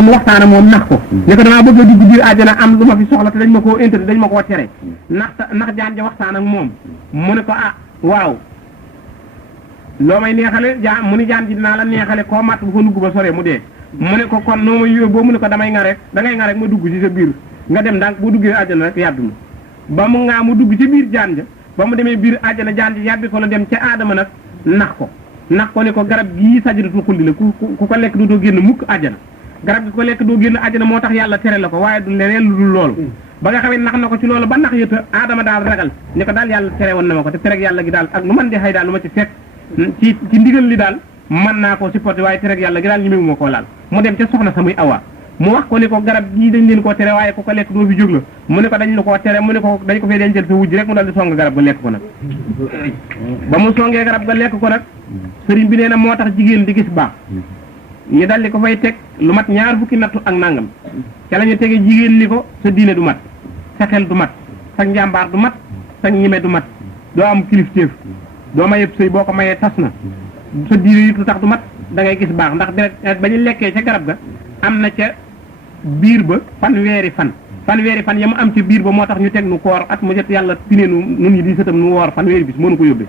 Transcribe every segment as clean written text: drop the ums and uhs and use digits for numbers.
te mu waxtaan ak moom nax ko ne ko damaa bëgg a dugg biir àjjana am lu ma fi soxla te dañ ma koo interdit dañ ma koo tere ndax jaan ja waxtaan ak moom mu ne ko ah waaw loo may neexale jaan mu ni jaan ji dinaa la neexale koo matt bu ko nugg ba sore mu dee mu ne ko kon noo ma yóbboo mu ne ko damay nga rek dangay nga rek ma dugg ci sa biir nga dem ndànk boo duggee àjjana rek yàddu ma ba mu ngaa mu dugg ci biir jaan ja ba mu demee biir àjjana jaan ji yàbbi ko la dem ca aadama nag nax ko ne ko garab gii sajaratul xuldi la ku ko lekk dootoo génn mukk àjjana garab gi ko lekk doo génn àjjana moo tax yàlla tere la ko waaye du leneen lu dul loolu ba nga xamee nax na ko ci loolu ba nax yëta aadama daal ragal ne ko daal yàlla tere woon na ma ko te tereg yàlla gi daal ak lu man di xëy daal lu ma ci fekk ci ndigal li daal mën naa koo supporté waaye tereg yàlla gi daal ñemewu ma koo laal mu dem ca soxna sa muy Awa mu wax ko ne ko garab gii dañ leen koo tere waaye ku ko lekk doo fi jóg la mu ne ko dañ la koo tere mu ne ko dañ ko fee dencal sa wujj rek mu dal di song garab ga lekk ko nag ba mu songee garab ga lekk ko nag sëriñ bi nee na moo tax jigéen di gis baax ñu dal di ko fay teg lu mat ñaar fukki nattu ak nangam ca la ñu tege jigéen ni ko sa diine du mat sa xel du mat sa njàmbaar du mat sa ñime du mat doo am kilifteef doo mayeb sëy boo ko mayee tas na sa diine yi lu tax du mat da ngay gis baax ndax deret ba ñu lekkee ca garab ga am na ca biir ba fanweeri fan ya mu am ci biir ba moo tax ñu teg nu koor at mu jot yàlla pinee nun ñi di sëtam nu woor fanweeri bis mënu ko yóbbee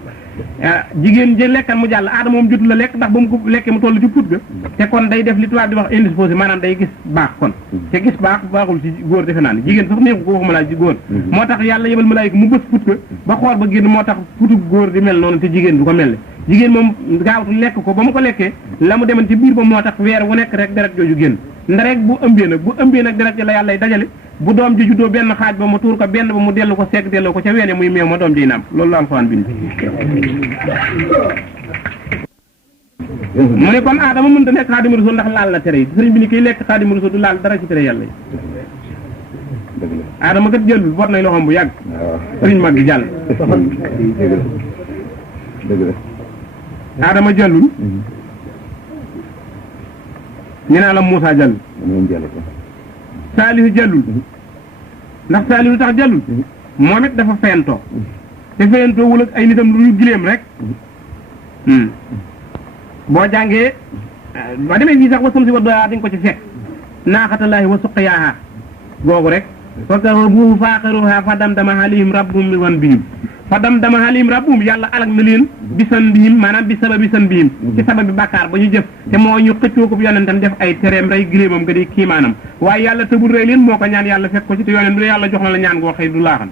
jigéen ji lekkal mu jàll aadama moom jotu la lekk ndax ba mu ko lekkee mu toll ci put ga te kon day def li tubaab di wax indisposé maanaam day gis baax kon te gis baax baaxul ci góor defe naa ne jigéen sax neexu ko waxuma laa ci góor moo tax yàlla yebal malaayika mu bës put ga ba xoor ba génn moo tax putu góor di mel noonu te jigéen du ko mel ne jigéen moom gaawtu lekk ko ba mu ko lekkee la mu deman ci biir ba moo tax weer wu nekk rek deret jooju génn nda rek bu ëmbee nag deret ji la yàlla dajale bu doom ji juddoo benn xaaj ba mu tuur ko benn ba mu dellu ko segg delloo ko ca weene muy meew ma doom jiy nàmp loolu la alxuraan bind mu ne kon aadama mënta nekk xaadimu rasul ndax laal la tere yi sëriñ bi ni kiy lekk xaadimu rasul du laal dara ci tere yàlla yi aadama kat jëlul bot nañ loxoom bu yàgg sëriñ mag gi jàll aadama jëlul ñu naa la Muusaa jàll Saalihu jàllul ndax Saalihu tax jàllul moom it dafa feyantoo te feyantoo wul ak ay nitam lu gileem rek boo jàngee ba demee fii sax wa samsi wa duhaa di nga ko ci fekk naaxatallaahi wa suqyaahaa googu rek fa kazabuuhu fa aqaruuhaa fa damdama alayhim rabbuhum bi zanbihim fa damdama alayhim rabbuhum yàlla alag na leen bi zanbihim maanaam bi sababi zanbihim ci sababi bàkkaar ba ñu jëf te moo ñu xëccoo ko yonentam def ay tereem rey giléemam nga di kiimaanam waaye yàlla tëbul rey leen moo ko ñaan yàlla fekk ko ci te yonent bi yàlla jox na la ñaan goo xëy du laaxan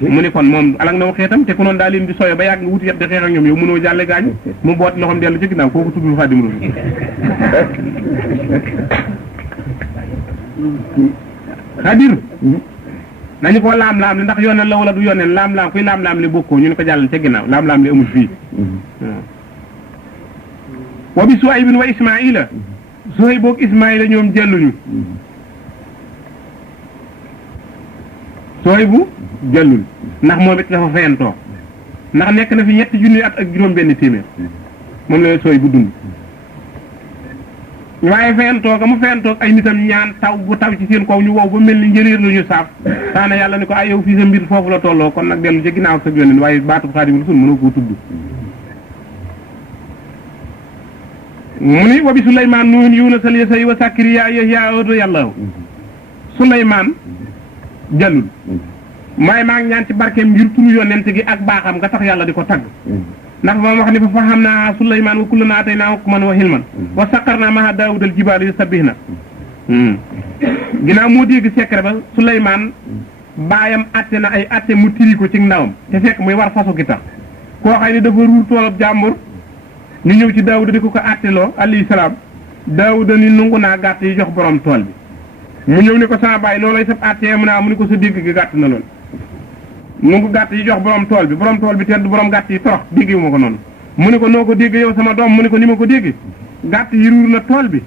mu ne kon moom alag na wa xeetam te ku noonu daa leen di soyo ba yàgg nga wuti yet di xeex ak ñoom yow mënoo jàlle gaañ mu boot loxoom dellu ci ginnaaw kooku tuddul Xaadimu Rasuul xadir nañu ko laam-laam li ndax yoneen la wala du yoneen laam-laam kuy laam-laam li bokkoo ñu ne ko jàll ca ginnaaw laam-laam li amul fii wa bi Suhaybin wa Ismaila Suhayb boog Ismaila ñoom jëlluñu Suhaybu jëllul ndax moom it dafa fayantoo ndax nekk na fi 3 junni at ak juróom benn téeméer moom la Suhaybu dund waaye fayantoo ga mu fayantoo ay nitam ñaan taw bu taw ci seen kaw ñu wow ba mel ni njëriñ lu ñu saaf taana yàlla ni ko ay yow fii sa mbir foofu la tolloo kon nag dellu ca ginnaaw sa yoneen waaye baatub Xaadimu Rasuul mënoo koo tudd mu ni wa bi Suleymaan Nuuhin Yuunus Ilyaasu wa Sakariyaa Yahyaa Odo yàlla Suleymaan jàllul maa ngi ñaan ci barkeem ngir turu yonent gi ak baaxam nga tax yàlla di ko tagg ndax moom wax ni fa fahamnaa Suleymaan wa kullanaa aataynaa hukman wa ilman wa sakkarnaa ma'a Daawuda al-jibaala yusabbihna ginnaaw moo dégg secret ba Suleymaan baayam atte na ay atte mu tiri ko ci ndawam te fekk muy war façon gi tax koo xëy ni dafa ruur toolab jàmbur ñu ñëw ci Daawuda di ko atteloo alayhi salaam Daawuda ni nungu naa gàtt yi jox borom tool bi mu ñëw ni ko sama baay loolay sab attee mu naa mu ni ko sa dégg gi gàtt na lool nungu gàtt yi jox borom tool bi tedd borom gàtt yi torox déggewu ma ko noonu mu ni ko noo ko dégg yow sama doom mu ni ko ni ma ko dégg gàtt yi ruur na tool bi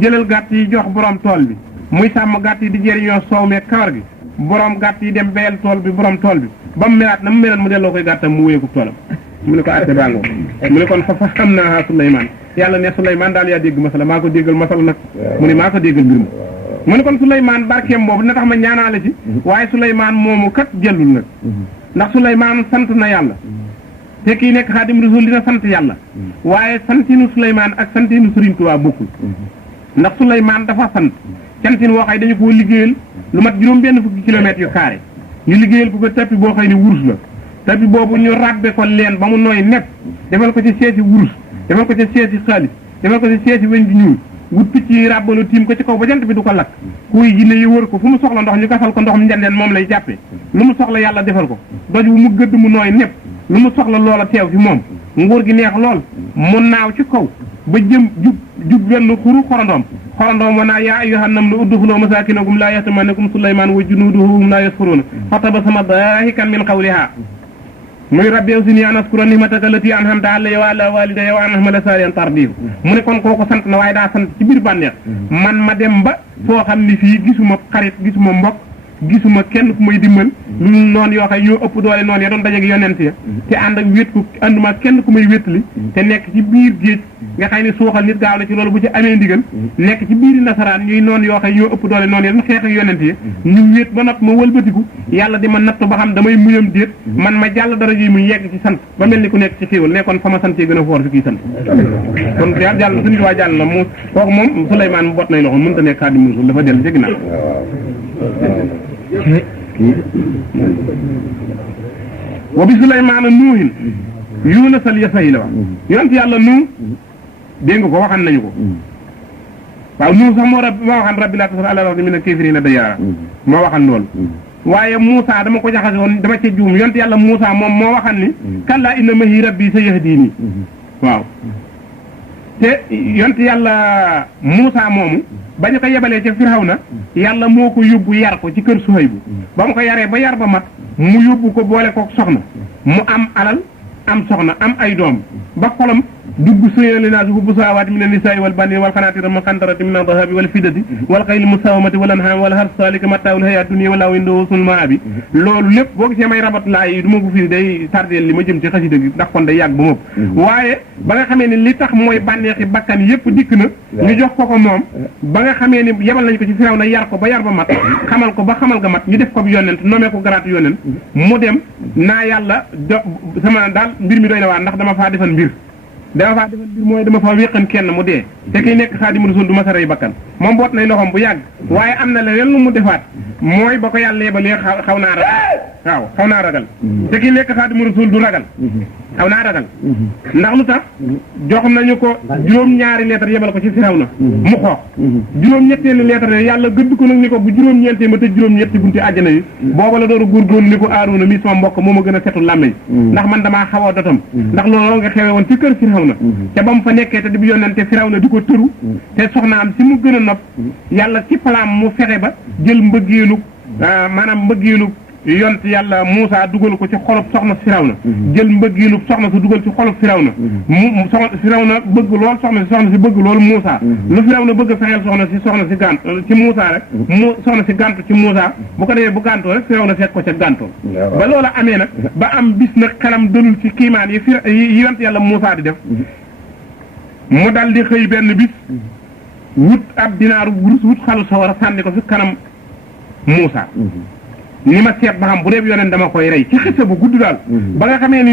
jëlal gàtt yi jox borom tool bi muy sàmm gàtt yi di jëriñoo soow meeg kawar gi borom gàtt yi dem beyal tool bi borom tool bi ba mu melaat na mu meloon mu delloo koy gàttam mu wéyeeku toolam mu ne ko atte bàngoo mu ne kon fa xam naa Suleymaan yàlla ne Suleymaan daal yaa dégg masala maa ko déggal masala nag mu ne maa ko déggal mbir ma mu ne kon Suleymaan barkeem boobu dina tax ma ñaanaale ci waaye Suleymaan moomu kat jëllul nag ndax Suleymaan sant na yàlla te kii nekk Xaadimu Rasuul dina sant yàlla waaye santinu Suleymaan ak santinu Sëriñ Tuubaa bokkul ndax Suleymaan dafa sant cantin woo xay dañu koo liggéeyal lu mat juróom benn fukki kilomètres yu carré ñu liggéeyal ko tapis boo xëy ni wurus la tapis boobu ñu ràbbe ko leen ba mu nooy nepp defal ko ci seesi wurus defal ko ci seesi xaalis defal ko ci seesi weñ gi ñuul wut picc yi ràbbalu tiim ko ci kaw ba jant bi du ko lakk kuy jinne yi wër ko fu mu soxla ndox ñu gasal ko ndox mu njandeen moom lay jàppee lu mu soxla yàlla defal ko doj wu mu gëdd mu nooy nepp lu mu soxla loola teew fi moom nguur gi neex lool mu naaw ci kaw ba jëm jub benn xuru xorandoom wa naa yaa ayyuhan namlu udxuluu masaakinakum laa yahtimannakum Sulaymaan wa junuuduhu hum laa yash'uruun fatabasama daahikan min qawlihaa muy rabbi awzini an askura ni'mataka allatii an'amta alayya wa alaa waalidayya wa an a'mala saalihan tardaahu mu ne kon kooku sant na waaye daa sant ci biir bànneex man ma dem ba foo xam ni fii gisuma xarit gisuma mbokk gisuma kenn ku may dimbal lu noonu yoo xam ñoo ëpp doole noonu ya doon dajeeg yonent ya te ànd ak wét ku ànduma kenn ku may wétali te nekk ci biir géej nga xam ne suuxal nit gaaw na ci loolu bu ci amee ndigal nekk ci biir nasaraan ñuy noonu yoo xam ñoo ëpp doole noonu ya doon xeex ak yonent ya ñu wét ba nopp ma wëlbatiku yàlla di ma natt ba xam damay muyam déet man ma jàll dara ji muy yegg ci sant ba mel ni ku nekk ci xéewal ne kon fa ma santee gën a foor fi kii sant kon jàll suñu waa jàll na mu kooku moom Souleymane bot nay loxoon mënta nekk Xaadimu Rasuul dafa dellu ci ginnaaw wa bi Sulaymaana nuuhin yuunasal yasayi la wax yonent yàlla nuu dégg nga ko waxan nañu ko waaw nuu sax moo waxan rabbi laa tasar ala mina kaafiriina dayyaara moo waxan loolu waaye Muusaa dama ko jaxase woon dama ca juum yonent yàlla Muusaa moom moo waxan ni kallaa inna ma'iya rabbii sayahdiini waaw te yonent yàlla Muusaa moomu ba ñu ko yebalee ca Firawna yàlla moo ko yóbbu yar ko ci kër Suhaybu ba mu ko yaree ba yar ba mat mu yóbbu ko boole kook soxna mu am alal am soxna am ay doom ba xolam dugg sëyal li naas hubbu sahawaati mina nisaa'i wal baniina wal qanaatiiri al-muqantarati mina ad-dahabi wal fiddati wal xayli musawwamati wal an'aami wal harsi zaalika mataa'ul hayaati dunya wallaahu indahu husnul ma'aabi loolu lépp boo gisee may rabat laa yi du ma ko firi day tardeel li ma jëm ci xasida gi ndax kon day yàgg ba moom waaye ba nga xamee ni li tax mooy bànneexi bakkan yépp dikk na ñu jox ko ko moom ba nga xamee ni yebal nañ ko ci Firawna yar ko ba yar ba mat xamal ko ba xamal nga mat ñu def ko yonent nommé ko garaatu yonent mu dem naa yàlla sama daal mbir mi doy na waa ndax dama faa defal mbir mooy dama fa wéqan kenn mu dee te kiy nekk Xaadimu Rasuul du ma sa rey bakkan moom boot nay loxoom bu yàgg waaye am na leneen lu mu defaat mooy ba ko yàlla yebalee xaw naa ragal waaw xaw naa ragal te kiy nekk Xaadimu Rasuul du ragal xaw naa ragal ndax lu tax jox nañu ko juróom-ñaari lettre yebal ko ci Firawna mu xoox juróom-ñetteeli lettre yàlla gëdd ko nag ni ko bu juróom-ñeentee ma tëj juróom-ñetti bunti àjjana yi booba la door a góorgóorlu ni ko Aaroona mi sama mbokk moo ma gën a setu làmmeñ ndax man damaa xaw a dotam ndax loolu nga xewe woon ci kër Firawna te ba mu fa nekkee te di bu yonente Firawna di ko tëru te soxnaam si mu gën a nopp yàlla ci palaam mu fexe ba jël mbëggeelu maanaam mbëggeelu yont yàlla Muusaa dugal ko ci xolub soxna Firawna jël mbëggeelu soxna si dugal ci xolub Firawna mu soxna Firawna bëgg lool soxna si bëgg lool Muusaa lu Firawna bëgg a fexeel soxna si gànt ci Muusaa rek mu soxna si gàntu ci Muusaa bu ko defee bu gàntoo rek Firawna fekk ko ca gàntoo ba loola amee nag ba am bis nag xelam dënul ci kiimaan yi yont yàlla Muusaa di def mu dal di xëy benn bis wut ab dinaaru wurus wut xalu sawara sànni ko fi kanam Muusaa ni ma seet ba xam bu dee yoneen dama koy rey ci xisa bu gudd daal ba nga xamee ni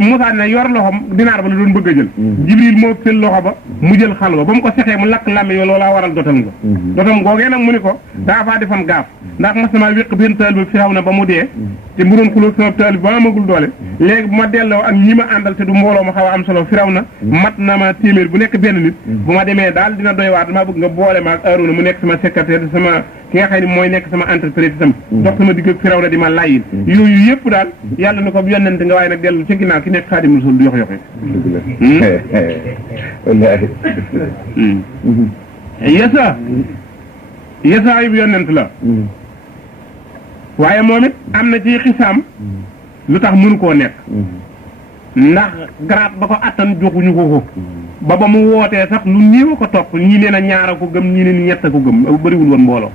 Muusaa ne yor loxom dinaar ba la doon bëgg a jël Jibril moo fël loxo ba mu jël xal ba mu ko sexee mu lakk làmme yoo loolaa waral dotam nga dotam googee nag mu ni ko daa faa defoon gaaf ndax mas namaa wéq benn taal ba Firawna ba mu dee te mu doon xulóog sama taal bi ba amagul doole léegi bu ma delloo ak ñi ma àndal te du mbooloo ma xaw a am solo Firawna mat na ma téeméer bu nekk benn nit bu ma demee daal dina doy waat damaa bëgg nga boole ma ak Aaroona mu nekk sama secrétaire sama ki nga xam ne mooy nekk sama entreprise itam dox sama digg ak Firawna di ma layin yooyu yëpp daal yàlla na ko yonent nga waaye nag dellu ci ginnaaw ki nekk Xaadimu Rasuul du yox yoxe yasa yu yonent la waaye moom it am na ci xisaam lu tax mënu koo nekk ndax grade ba ko attan joxuñu ko ba mu wootee sax lu néew ko topp ñii nee na ñaar a ko gëm ñii ne ñett a ko gëm bëriwul woon mbooloo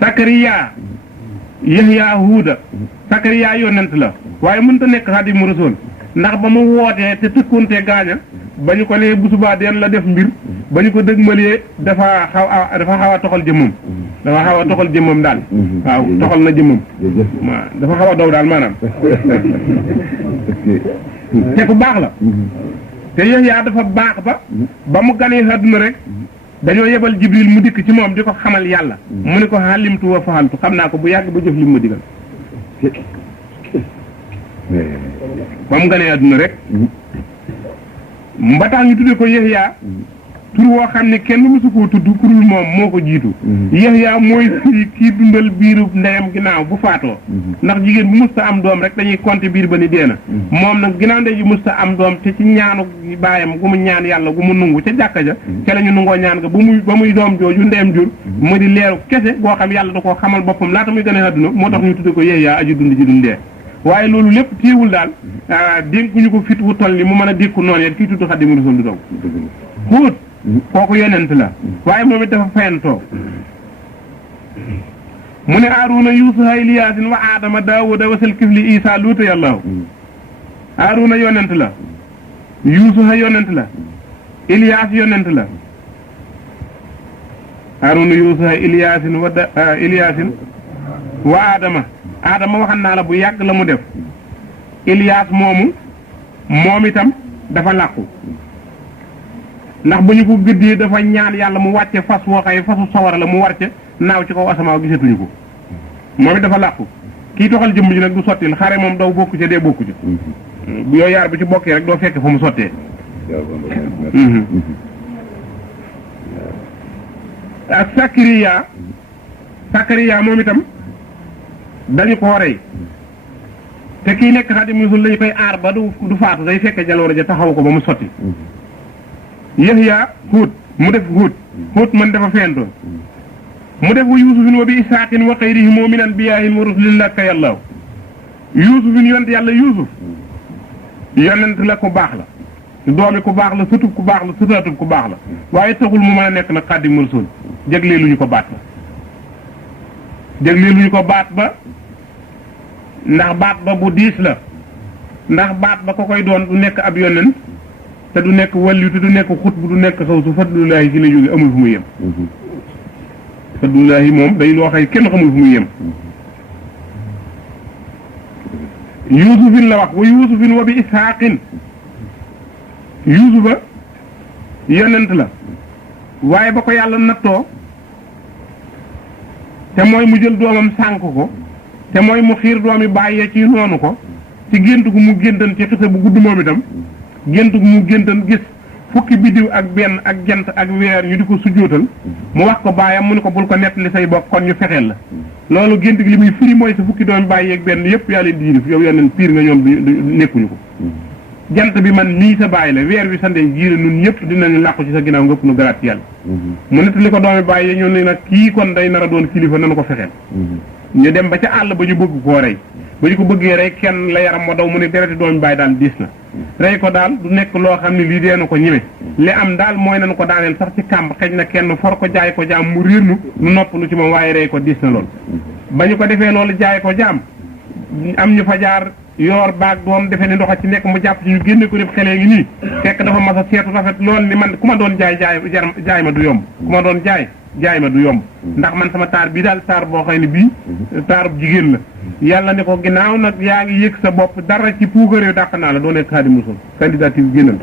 Sakariya Yahya Huuda Sakariya yonent la waaye mënut a nekk Xaadimu Rasuul ndax ba mu wootee te tëkkoonte gaaña ba ñu ko nee bu subaa den la def mbir ba ñu ko dëgmalee dafa xaw a toxal jëmmam dafa xaw a toxal jëmmam daal waaw toxal na jëmmam waaw dafa xaw a daw daal maanaam te ku baax la te Yahya dafa baax ba mu ganee àdduna rek dañoo yebal jibril mu dikk ci moom di ko xamal yàlla mu ne ko xalimtu wa faxaltu xam naa ko bu yàgg ba jëf li mu ma digal ba mu gënee adduna rek ba tax ñu tuddee ko Yaxya tur woo xam ne kenn mësu koo tudd ku dul moom moo ko jiitu Yaxya mooy kii dundal biiru ndeyam ginnaaw bu faatoo ndax jigéen bu musta am doom rek dañuy compter biir ba ni dee na moom nag ginnaaw ndey ji musta am doom te ci ñaanu baayam gu mu ñaan yàlla gu mu nungu ca jàkka ja ca la ñu nungoo ñaan nga ba muy doom jooju ndeyam jur mu di leeru kese boo xam yàlla da koo xamal boppam laata muy gën a àdduna moo tax ñu tuddee ko Yaxya aji dund ji dundee waaye loolu lépp téewul daal dénkuñu ko fit wu toll ni mu mën a dékku noonu yet kii tudd Xaadimu Rasuul du doog Huud kooku yonent la waaye moom it dafa fayantoo mu ne Aaruuna Yuusufa Iliyaasin wa Aadama Daawuda wa Salkifli Isaa Luuta yàllaahu Aaruuna yonent la Yuusufa yonent la Iliyaas yonent la Aaruuna Yuusufa Iliyaasin wa Aadama waxan naa la bu yàgg la mu def Iliyaas moom itam dafa làqu ndax bu ñu ko gëddee dafa ñaan yàlla mu wàcce fas woo xëy fasu sawara la mu war ca naaw ci kaw asamaaw gisatuñu ko moom it dafa làqu kii toxal jëmm ji nag du sottil xare moom daw bokku ca dee bokku ca bu yooyu yaar bu ci bokkee rek doo fekk fa mu sottee ak Sakariya moom itam dañu ko rey te kii nekk Xaadimu Rasuul lañu koy aar ba du faatu day fekk jaloore ja taxaw ko ba mu sotti Yaxya Huud mu def Huud man dafa feentoon mu def wa Yuusufin wa bi Isaaqin wa xayrihim min anbiyaahin wa rusulin laka yàllaaw Yuusufin yonent yàlla Yuusuf yonent la ku baax la doomi ku baax la sëtub ku baax la sëtaatub ku baax la waaye taxul mu mën a nekk nag Xaadimu Rasuul jagleeluñu ko baat ba ndax baat ba bu diis la ndax baat ba ko koy doon du nekk ab yonent te du nekk wàllu te du nekk xutbu du nekk xaw su fadlullaahi ci la jóge amul fu muy yem fadlullaahi moom day loo xëy kenn xamul fu muy yem yuusufin la wax wa yuusufin wa bi ishaaqin yuusufa yonent la waaye ba ko yàlla nattoo te mooy mu jël doomam sànk ko te mooy mu xiir doomi bàyyee ci noonu ko ci gént gu mu géntan ci xisa bu gudd moom itam gént gu mu géntan gis fukki biddiw ak benn ak jant ak weer ñu di ko sujjóotal mu wax ko baayam mu ne ko bul ko nettali say bokk kon ñu fexeel la loolu gént gi li muy firi mooy sa fukki doomi bàyyee ak benn yëpp yaa leen di yilif yow yeneen piir nga ñoom du nekkuñu ko jant bi man nii sa bàyyi la weer wi sa ndey jiire nun ñëpp dinañu làqu ci sa ginnaaw ngëpp nu garaat ci yàlla mu nettali ko doomi bàyyee ñoo ne nag kii kon day nar a doon kilifa nanu ko fexeel ñu dem ba ca àll ba ñu bëgg koo rey ba ñu ko bëggee rey kenn la yaram moo daw mu ne dereti doomi bàyyi daal diis na rey ko daal du nekk loo xam ne lii deenu ko ñime li am daal mooy nañu ko daaneel sax ci kàmb xëj na kenn for ko jaay ko jaam mu réer nu nopp lu ci moom waaye rey ko diis na lool ba ñu ko defee loolu jaay ko jaam am ñu fa jaar yoor baag doom defe ni ndoxa ci nekk mu jàpp ci ñu génne ko def xelee ngi nii fekk dafa mas a seetu rafet lool ni man ku ma doon jaay ma du yomb ku ma doon jaay ma du yomb ndax man sama taar bii daal taar boo xëy ne bii taarub jigéen la yàlla ne ko ginnaaw nag yaa ngi yëg sa bopp dara ci puukaree dàq naa la doo nekk Xaadimu Rasuul candidature génnal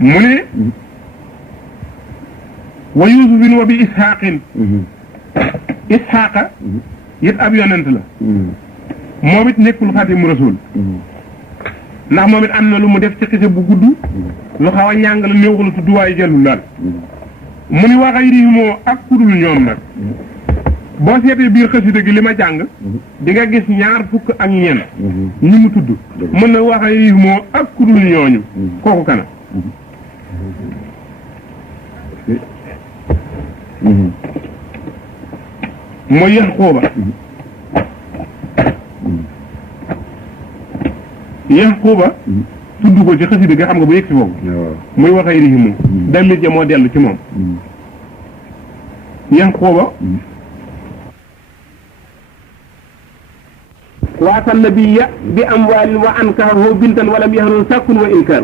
mu ne wa yuusufin wa bi ishaaqin ishaaqa it ab yonent la moom it nekkul Xaadimu Rasuul ndax moom it am na lu mu def ci xise bu gudd lu xaw a ñàng la néew la tudd waaye jëlul daal mu ni wa xayrihimoo ak kudul ñoom nag boo seetee biir xasida gi li ma jàng di nga gis ñaar fukk ak ñeent ñi mu tudd mën na wa xayrihimoo ak kudul ñooñu kooku kana mooy Yaxuuba tudd ko ci xasida gi xam nga bu yegg si foofu muy wa xayrihimoo damit ja moo dellu ci moom Yaxuuba waasan nabiya bi amwaalin wa ankaarahu bintan walam yahru sàkkun wa inkaar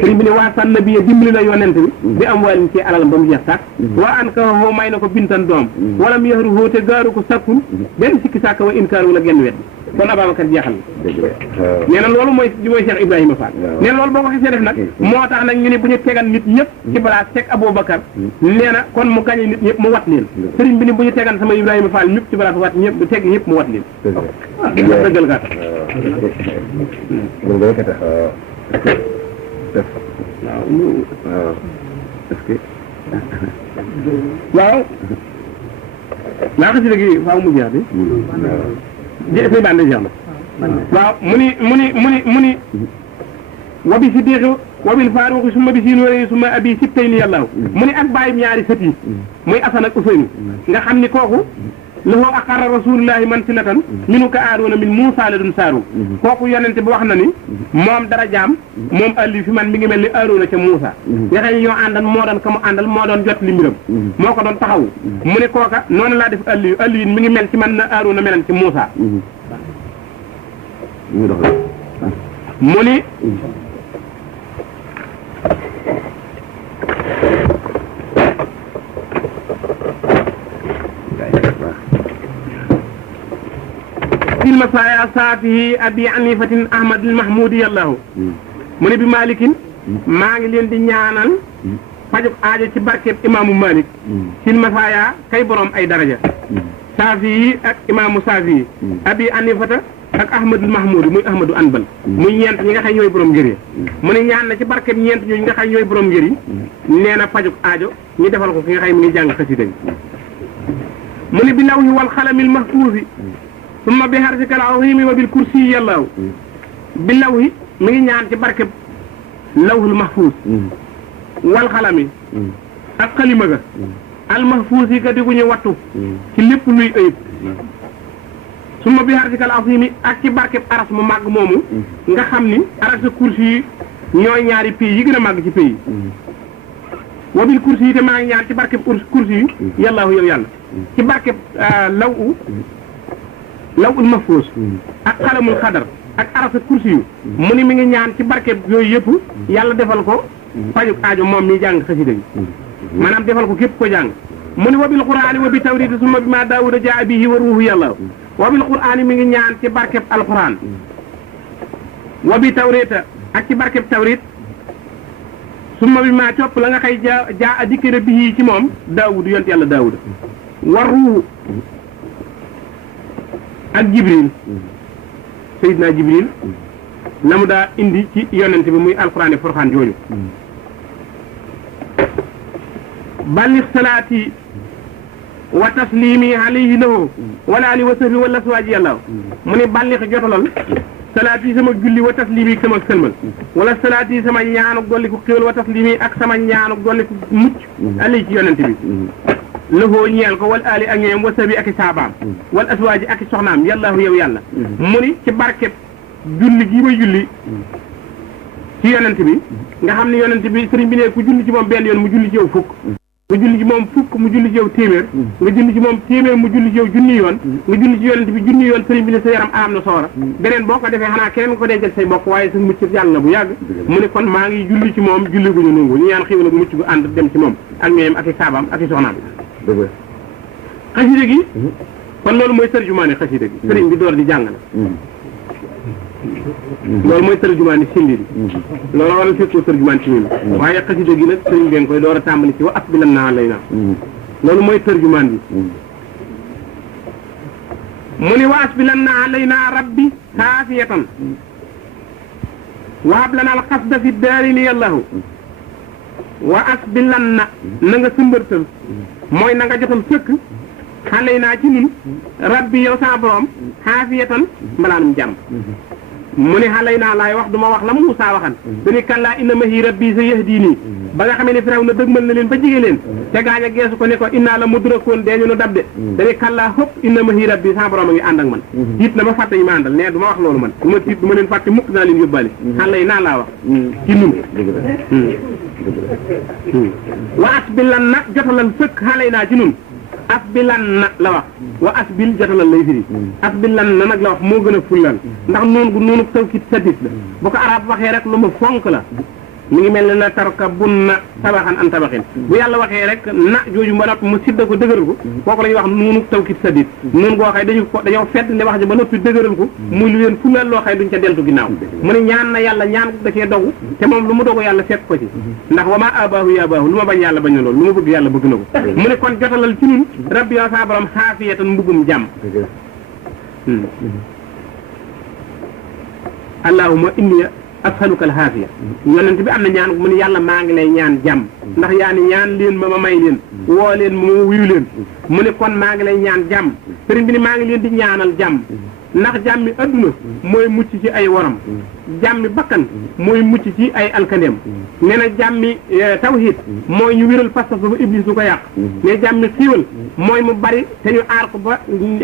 sëriñ bi ne waasan nabiya dimbali na yonent bi amwaalin ci alal ba mu jeex sàkk wa ankaarahu may na ko bintan doom walam yahru te gaaru ko sàkkun benn sikki sàkk wa inkaar wu la genn wet kon Ababacar jeexal na nee na loolu mooy Cheikh Ibrahima Fall nee na loolu boo ko xisee def nag moo tax nag ñu ne bu ñu tegan nit ñëpp ci balaa teg Aboubacar nee na kon mu gañe nit ñëpp mu wat leen sëriñ bi ni bu ñu tegan sama Ibrahima Fall ñëpp ci balaa wat ñëpp bu teg ñëpp mu wat leen dëggal kat waaw laa xasida gi faaw mu jeex di say bande jeex na waaw mu ni wabi si déexi wabil faaruqi suma bi siin wari suma abi sibtayni yàllaaw mu ni ak bàyyi ñaari sët yi muy Asan ak Useynu nga xam ni kooku lahu aqarra rasulullahi man silatan minu ka aaroona min Muusaa la dun saaru kooku yonente bi wax na ni moom dara jaam moom alli fi man mi ngi mel ni aaroona ca Muusaa nga xam ne ñoo àndan moo doon ka mu àndal moo doon jot li mbiram moo ko doon taxawu mu ne kooka noonu laa def alli yi mi ngi mel ci man na aaroona melan ci Muusaa mu ni المسايا صافي أبي عنيفة أحمد المحمودي الله من بي مالك ما ngi leen di ñaanal fajuk aajo ci barkeb imaamu Malik ci masaya kay borom ay daraja Saafi ak imaamu Saafi Abi Anifata ak Ahmadul Mahmoud muy Ahmadu Anbal muy ñeent ñi nga xam ñooy borom ngir yi mu ne ñaan na ci barkeb ñeent ñooñu nga xam ñooy borom ngir yi nee na fajuk aajo ñu defal ko ki nga xam mi ngi jàng xasida yi mu ne bi lawhi wal xalamil mahfuuzi summa bi harfika al-azimi wa bil kursi yàllaaw bi lawhi mi ngi ñaan ci barkeb lawhul mahfuus wal xalami ak xalima ga al mahfuus yi ka di gu ñu wattu ci lépp luy ayib summa bi harfika al-azimi ak ci barkeb aras mu màgg moomu nga xam ni aras ak kursi yi ñooy ñaari pays yi gën a màgg ci pays wa bil kursi yi te maa ngi ñaan ci barkeb kursi yi yàllaahu yow yàlla ci barkeb lawul mahfuus ak xalamul xadar ak arasa kursi yu mu ni mi ngi ñaan ci barkeb yooyu yëpp yàlla defal ko fajuk aajo moom mi jàng xasida gi maanaam defal ko képp ko jàng mu ni wa bil qur'aani wa bi tawriid summa bi ma daawuda jaa bihi wa ruuhu yàlla wa bil qur'aani mi ngi ñaan ci barkeb alquran wa bi tawriita ak ci barkeb tawriit summa bi ma copp la nga xëy jaa dikkëra bihi ci moom daawud yont yàlla daawuda wa ruuhu ak Jibril Seydina Jibril la mu daa indi ci yonent bi muy alxuraan furxaan jooju balligh salaati wa taslimi alayhi lahu wala ali wa sahbi wala aswaaji yàlla mu ne balligh jotalal salaati sama julli wa taslimi sama sëlmal wala salaati sama ñaanu golliku xéwal wa taslimi ak sama ñaanu golliku mucc alayhi ci yonent bi lëfoo ñeel ko wal ali ak ñoom wa sabi ak i saabaam wal aswaaji ak i soxnaam yàllaahu yow yàlla mu ni ci barkeb julli gi may julli ci yonent bi nga xam ne yonent bi sëriñ bi ne ku julli ci moom benn yoon mu julli ci yow fukk nga julli ci moom fukk mu julli ci yow téeméer nga julli ci moom téeméer mu julli ci yow junni yoon nga julli ci yonent bi junni yoon sëriñ bi ne sa yaram aam na soora beneen boo ko defee xanaa keneen ko dencal say bokk waaye sa mucc yàlla na bu yàgg mu ne kon maa ngi julli ci moom julli gu ñu nangu ñu ñaan xiiwal ak mucc gu ànd dem ci moom ak ñoom ak i saabaam ak i soxnaam xasida gi kon loolu mooy tërjumaani xasida gi sëriñ bi door di jàngale loolu mooy tërjumaani sindi bi loolu waral fekkoo tërjumaan ci ñun waaye xasida gi nag sëriñ bi nga koy door a tàmbali ci wa as bi lan naa lay naa loolu mooy tërjumaan bi mu ni wa as bi lan naa lay naa rabbi xaafiyatan wahab lana al qasda fi daarini yàllahu wa as bi lan na nga sëmbërtal mooy na nga jotal sëkk xale naa ci ñun rabbi yow sa borom xaafiyatan mbalaanum jàmm mu ne xale naa laay wax duma wax la Muusaa waxan dañu kallaa inna mahi rabbi sa yahdini ba nga xamee ne firaw na dëgmal na leen ba jege leen te gaañ a geesu ko ne ko inna la mudrakoon dee ñu nu dab de dañu kallaa hop inna mahi rabbi sa borom a ngi ànd ak man tiit na ba fàtte ñu ma àndal nee du ma wax loolu man du ma tiit du ma leen fàtte mukk naa leen yóbbaale xale naa laa wax ci nun wa asbilan na jotalal sëkk xale naa ci nun asbilan na la wax wa asbil jotalal lay firi asbilan na nag la wax moo gën a fullal ndax noonu gu noonu tawkit sadis la bu ko arab waxee rek lu ma fonk la mi ngi mel ne la tarkabunna tabaxan an tabaxin bu yàlla waxee rek na jooju ba noppi mu sidda ko dëgëral ko kooku la ñuy wax nuunu tawkit sadid nuun goo xëy dañoo fedd li wax ji ba noppi dëgëral ko muy lu leen fulal loo xëy duñ ca deltu ginnaaw mu ne ñaan na yàlla ñaan da cee dogu te moom lu mu dogu yàlla fekk ko ci ndax wa ma abaahu ya abaahu lu ma bañ yàlla bañ na loolu lu ma bëgg yàlla bëgg na ko mu ne kon jotalal ci ñun rabbi yow saa borom xaafiyatan mbugum jàmm allahumma inni as'aluka al-haafiya yonent bi am na ñaan mu ne yàlla maa ngi lay ñaan jàmm ndax yaa ni ñaan leen ma may leen woo leen ma wuyu leen mu ne kon maa ngi lay ñaan jàmm sëriñ bi ni maa ngi leen di ñaanal jàmm ndax jàmmi adduna mooy mucc ci ay waram jàmmi bakkan mooy mucc ci ay alkandeem nee na jàmmi tawhid mooy ñu wéral pas-pas ba iblis du ko yàq ne jàmmi xiiwal mooy mu bari te ñu aar ko ba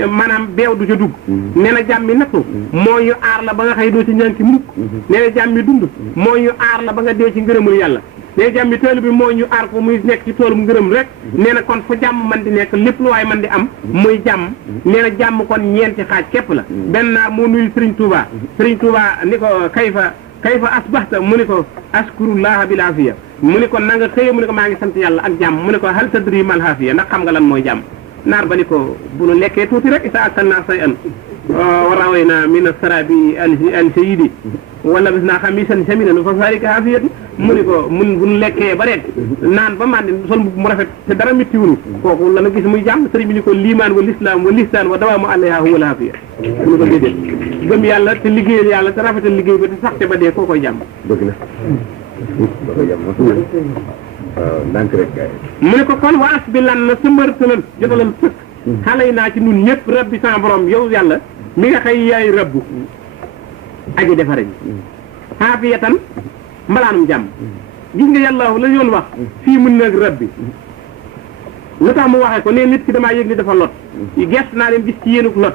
maanaam beew du ca dugg nee na jàmmi nattu mooy ñu aar la ba nga xëy doo ci ñànki mukk nee na jàmmi dund mooy ñu aar la ba nga dee ci ngërëmul yàlla nee jàmmi tool bi mooy ñu aar ko muy nekk ci toolum ngërëm rek nee na kon fu jàmm man di nekk lépp lu waay man di am muy jàmm nee na jàmm kon ñeenti xaaj képp la benn naar moo nuyu Serigne Touba Serigne Touba ni ko kayfa asbahta mu ni ko askurullaha bil afiya mu ni ko na nga xëye mu ni ko maa ngi sant yàlla ak jàmm mu ni ko hal tadri mal afiya ndax xam nga lan mooy jàmm naar ba ni ko bu nu lekkee tuuti rek isa akal naa say an warawee naa min sarabi al sayidi wala bis naa xamisan saminan fa zalika afiyatu mu ni ko mun bu nu lekkee ba rek naan ba mandi sol mu rafet te dara métti wunu kooku la na gis muy jàmm sëriñ bi ni ko liimaan wa lislaam wa lisaan wa dawaamu alayha huwa al afiya mu ni ko déedéet gëm yàlla te liggéeyal yàlla te rafetal liggéey ba te saxte ba dee koo koy jàmm dëgg la waaw ndànk rek mu ne ko kon waas bi lan na sëmbartalal jotalal sëkk xale naa ci nun ñëpp rabbi sa borom yow yàlla mi nga xëy yaay rabbu aji defare ji xaafiyatan mbalaanum jàmm gis nga yàllaahu la yoon wax fii mun nag rabbi lu tax mu waxee ko ne nit ki damaa yëg ni dafa lot gest naa leen gis ci yéenuk lot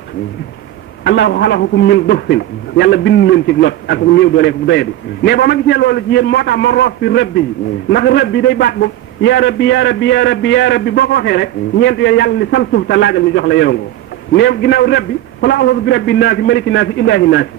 allahu xalaqukum min duxfin yàlla bind leen ci lot ak néew doole ko doye bi mais ba ma gisee loolu ci yéen moo tax ma roof fi rabbi yi ndax rabbi day baat boobu yaa rabbi yaa rabbi yaa rabbi yaa rabbi boo ko waxee rek ñeent yooyu yàlla ni sal suuf te laajal ñu jox la yorongoo mais ginnaaw rabbi fala a'uuzu bi rabbi naasi maliki naasi ilaahi naasi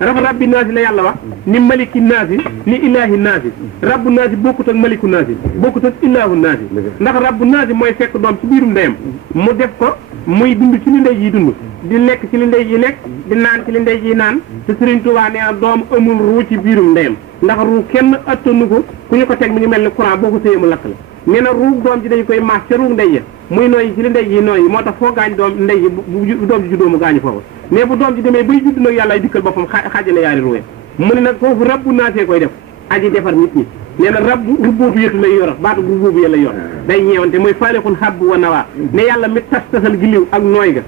rafa rabbi naasi la yàlla wax ni maliki naasi ni ilaahi naasi rabbu naasi bokkut ak maliku naasi bokkut ak ilaahu naasi ndax rabbu naasi mooy fekk doom ci biirum ndeyam mu def ko muy dund ci li ndey ji dund di lekk ci li ndey ji lekk di naan ci li ndey ji naan te Sëriñ Tuubaa nee na doom amul ruu ci biirum ndeyam ndax ruu kenn attanu ko ku ñu ko teg mi ngi mel ni courant boo ko téye mu lakk la nee na ruug doom ji dañu koy maas ca ruug ndey ya muy nooyi ci li ndey ji nooyi moo tax foo gaañ doom ndey ji bu doom ji juddoo mu gaañu foofu mais bu doom ji demee bay judd nag yàlla ay dikkal boppam xaajale yaari ruwee mu ne nag foofu rabbu naasee koy def aji defar nit ñi nee na rabbu rubboobu yetu lay yor baatu rubboobu ya lay yor day ñeewante mooy faalixul habbu wa nawaa ne yàlla mi tasal giliw ak nooy ga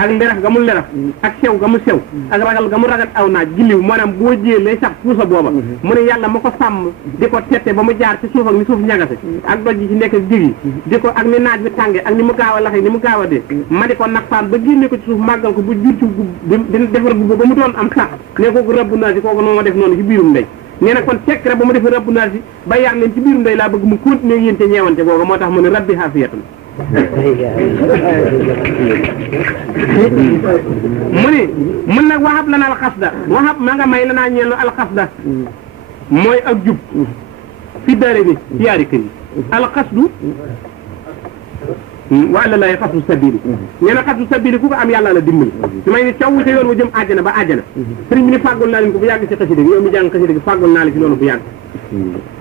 ak leraf ga mu leraf ak sew ga mu sew ak ragal ga mu ragal aw naaj giliw maanaam boo jiyee lay sax puusa booba mu ne yàlla ma ko sàmm di ko tette ba mu jaar ci suuf ak ni suuf ñagase ak doj yi ci nekk ak dig yi di ko ak ni naaj bi tànge ak ni mu gaaw a laxe ni mu gaaw a dee ma di ko naqfaan ba génne ko ci suuf màggal ko bu jur ci di defar gub ba mu doon am sax ne kooku rabbu naa si kooku noonu ma def noonu ci biirum ndey nee na kon tekk rek ba mu defee rabbu naa si ba yar leen ci biirum ndey laa bëgg mu continuer yéen te ñeewante googu moo tax mu ne rabbi xaafiyatan mu ni mun nag waxab lana alxasda waxab ma nga may lanaa ñeelu alxasda mooy ak jub fi dare ni yaari kër yi alxasdu wa alla lay xasdu sabili nee na xasdu sabili ku ko am yàlla la dimbali su may ni caw te yoon wa jëm àjjana ba àjjana sëriñ bi ni fàggul naa leen ko bu yàgg ci xasida gi yow mi jàng xasida gi fàggul naa la ci loolu bu yàgg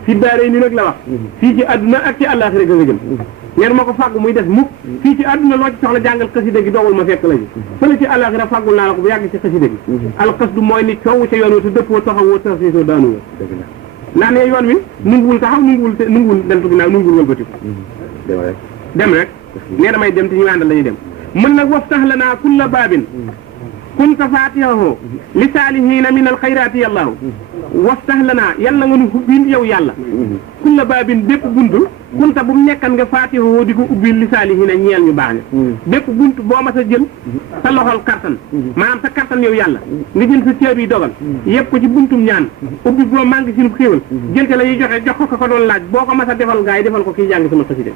fi dare ni nag la wax fii ci àdduna ak ci àllaaxira ga nga jëm ñeer ma ko fàggu muy def mukk fii ci àdduna loo ci soxla jàngal xasida gi doogul ma fekk la ci fële ci àllaaxira fàggul naa la ko bu yàgg ci xasida gi alxasdu mooy ni coow ca yoon wa te dëppoo taxawoo tarfiisoo daanu nga ndax ne yoon wi nunguwul taxaw nunguwul deltu ginnaaw nunguwul wëlbatiku dem rek nee damay dem te ñu àndal lañuy dem mën nag waftax lanaa kulla baabin kunta faatihahu li saalihiina min alxayraati yàllaahu waftax lanaa yàlla nga nu ubbil yow yàlla kulla baabin bépp buntu kunta bu mu nekkan nga faatihahu di ko ubbil li saalihiina ñeel ñu baax ña bépp buntu boo mas a jël sa loxol kartan maanaam sa kartan yow yàlla nga jël sa ceeb yi dogal yëpp ko ci buntum ñaan ubbi boo manqué sinub xéewal jël te la ñuy joxe jox ko ko doon laaj boo ko mas a defal gaa yi defal ko kii jàng sama xasida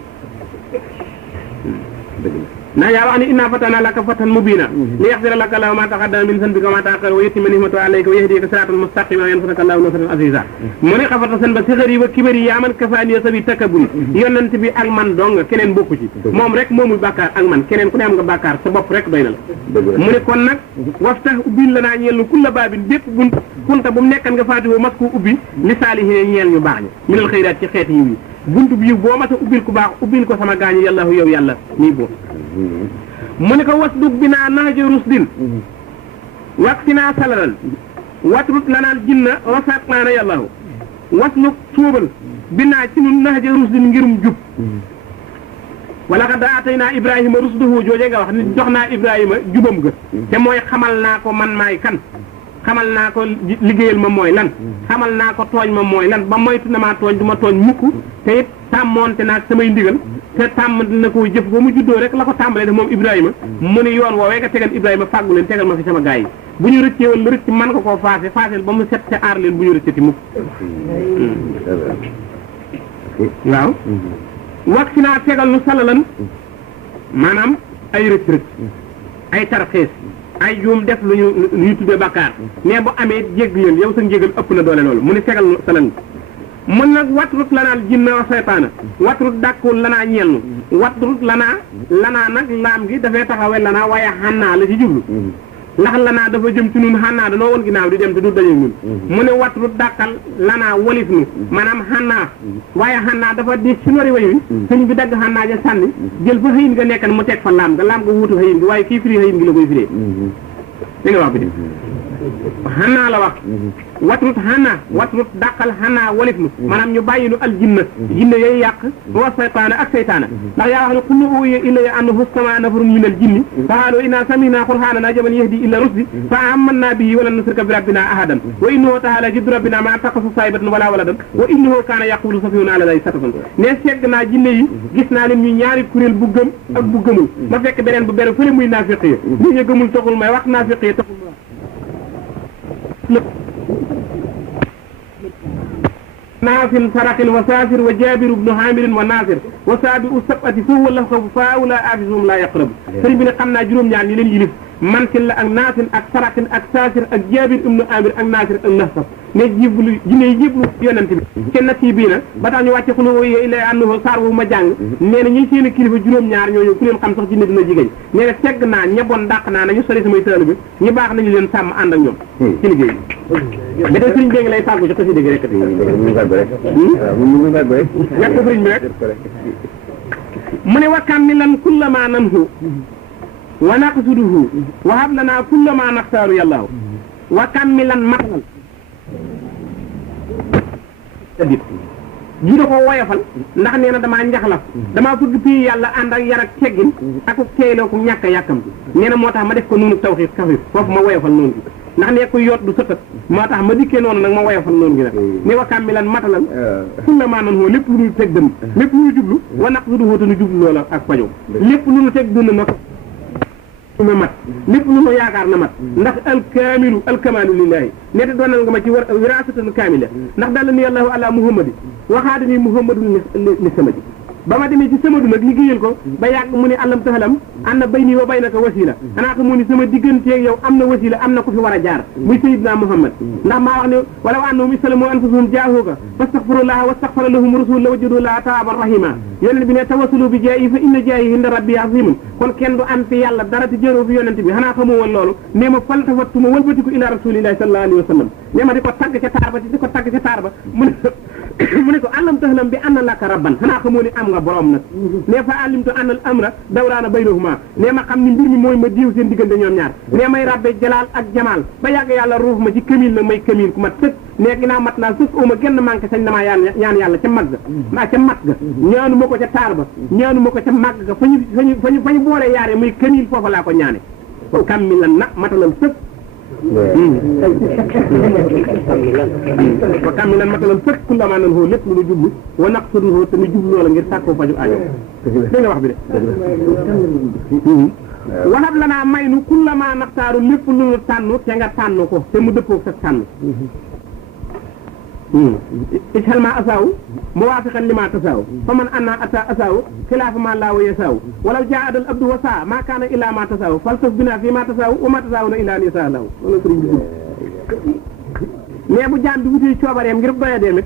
ndax yaa wax ni inna fatana laka fatan mubina li yaxfira laka lahu ma taqaddama min zanbika wa ma ta'akhkhara wa yutimma ni'matahu alayka wa yahdiyaka siratan mustaqima wa yansuraka Allahu nasran aziza mu ne xafata san ba sixari wa kibari yaa man kafaani sabi takaburi yonent bi ak man dong keneen bokku ci moom rek moomul bàkkaar ak man keneen ku ne am nga bàkkaar sa bopp rek doy na la mu ne kon nag waftax ubbil la naa ñeel nu kulla baabin bépp bunt kunta bu mu nekkan nga faatiwoo mas ko ubbi li saalihiin ñeel ñu baax ñi minal xayraat ci xeeti yiw yi buntu bi yiw boo mas a ubbil ku baax ubbil ko sama gaañi yàllahu yow yàlla nii boo mu ne ko wasdug bi naa nahja rusdin waq si naa salalan watrut lanaan jinna wasaat naana yàllahu waslug suubal bi naa ci nun nahja rusdin ngirum jub wala xad aataynaa Ibrahima rusdahu jooje nga wax ni jox naa Ibrahima jubam ga te mooy xamal naa ko man maay kan xamal naa ko liggéeyal ma mooy lan xamal naa ko tooñ ma mooy lan ba moytu na maa tooñ du ma tooñ mukk te it tàmmoonte naag samay ndigal te tàmm na ko jëf ba mu juddoo rek la ko tàmbalee def moom Ibrahima mu ni yoon woowee nga tegal Ibrahima fàggu leen tegal ma fi sama gaay yi bu ñu rëccee wala rëcc mën nga koo faaseel ba mu set te aar leen bu ñu rëccati mukk waaw wax si naa tegal nu salalan maanaam ay rëcc ay tarxiis ay juum def lu ñuy tuddee bàkkaar mais bu amee jégg leen yow sa njégal ëpp na doole loolu mu ne tegal nu salan mun nag watrut lanaa jinna wa seytaana watrut dàkkul lanaa ñeel nu watrut lanaa nag laam gi dafay taxawee lanaa waaye xannaa la ci jublu ndax lanaa dafa jëm ci nun xannaa danoo woon ginnaaw di dem te du daje ñun mu ne watrut dàkkal lanaa walif nu maanaam xannaa waaye xannaa dafa di si nori way wi sëñ bi dagg xannaa ja sànni jël fa xëyin nga nekkan mu teg fa laam nga wuutu xëyin gi waaye kii firi xëyin gi la koy firee li nga wax bi de xannaa la wax watrut xannaa watrut dàqal xannaa walif nu maanaam ñu bàyyi nu al jinna yooyu yàq wa seytaana ak seytaana ndax yaa wax ne qul uhiya ilayya annahu istama'a nafarun min al jinni fa qaalu inna sami'na qur'aanan ajaban yahdi ila rusdi fa amanna bihi wa lan nushrika bi rabbina ahadan wa innahu ta'ala jaddu rabbina ma taqasu saahibatan wala waladan wa innahu kaana yaqulu safihuna ala llahi satatan ne segg naa jinne yi gis naa leen ñu ñaari kuréel bu gëm ak bu gëmul ma fekk beneen bu beneen fële muy naafiq yi nit ñi gëmul taxul may wax naafiq yi taxul naafin saraxin wa saafir wa jaabiru bnu haamirin wa naasir wa saabi u sabati foofu wala xaw faaw la afisum la yaqrabu sëriñ bi ne xam naa juróom-ñaar ñi leen yilif mantin la ak naasin ak saraxin ak saasir ak jaabir ibnu amir ak naasir ak nahsab ne jiblu jinne yi jiblu yonent bi kenn nat yi bii na ba tax ñu wàcce xulu wooye ila annahu saar wu ma jàng nee na ñi seen i kilifa juróom-ñaar ñooñu ku leen xam sax jinne dina jigéen nee na segg naa ña bon dàq naa nañu sori samay taalu bi ñu baax nañu leen sàmm ànd ak ñoom ci liggéey bi da sëriñ bi lay fàggu ci xasi dégg rek ñàkk ko sëriñ bi rek mu ne wakkaan mi lan kullama nanhu wa naqsuduhu wa hab lana kullama naxtaaru yàllaahu wakkaan mi lan matalal ji da ko woyofal ndax nee na damaa njaxlaf damaa bëgg fii yàlla ànd ak yar ak teggin ak teeloo ko ñàkk a yàkkamti nee na moo tax ma def ko noonu tawxiid xafif foofu ma woyofal noonu gi ndax ne ko yoot du sëtat moo tax ma dikkee noonu nag ma woyofal noonu gi nag ne wakkaam mi lan matalal fulla maa nan hoo lépp lu ñu teg dënn lépp lu ñu jublu wa naq su du xóota nu jublu loola ak fajow lépp lu ñu teg dënn na ko na mat lépp lu ma yaakaar na mat ndax alkaamilu alkamaalu lillahi nete doonal nga ma ci wirasatan kaamila ndax dalla ni allahu ala muhammadi waxaada ni muhammadun li samadi ba ma demee ci samadu nag liggéeyal ko ba yàgg mu ne allam taxalam am na bayni wa baynaka wasila xanaa ko mu ni sama digganteeg yow am na wasila am na ku fi war a jaar muy sayidna muhammad ndax maa wax ne walaw annahum islamu anfusahum jaahuka fastaghfirullaha wastaghfara lahum rasul la wajadullaha tawwaban rahima yonent bi ne tawassalu bi jaayi fa inna jaayi inda rabbi azimun kon kenn du am fi yàlla dara te jëroo fi yonent bi xanaa xamoo woon loolu nee ma faltafattu ma wëlbatiku ila rasulillahi sallallahu alayhi wa sallam nee ma di ko tagg ca taar ba di ko tagg ca taar ba mu ne ko àllam taxlam bi anna laka rabban xanaa xamoo ni am nga borom nag nee fa alimtu anna al amra dawraana baynahuma nee ma xam ni mbir mi mooy ma diw seen diggante ñoom ñaar nee may rabbe jalaal ak jamaal ba yàgg yàlla ruuf ma ci kamil nag may kamil ku mat sëkk nee ginnaaw mat naa sëkk uma genn manqué sañ damaa ñaan yàlla ca mag ga maa ca mat ga ñaanu ma ko ca taar ba ñaanu ma ko ca màgg ga fa ñu boole yaare muy kamil foofa laa ko ñaane ko kammilan na matalal sëkk wa kam mi lan matalan fekk kullama nan hoo lépp lu nu jublu wa naqsadu hoo te nu jublu loola ngir sàkkoo faju aajo dégg nga wax bi de waxab lanaa may nu kullama naqtaaru lépp lu nu tànn te nga tànn ko te mu dëppoo sa tànn ishal ma asaaw muwaafiqan lima tasaaw fa man anna ata asaaw xilaafa ma laa wa yasaaw walaw jaa adal abdu wa saa maa kaana illaa ma tasaaw fal taf bina fii ma tasaaw wa ma tasaaw na illaa an yasaa law mais bu jaam bi wuti coobareem ngir doya demit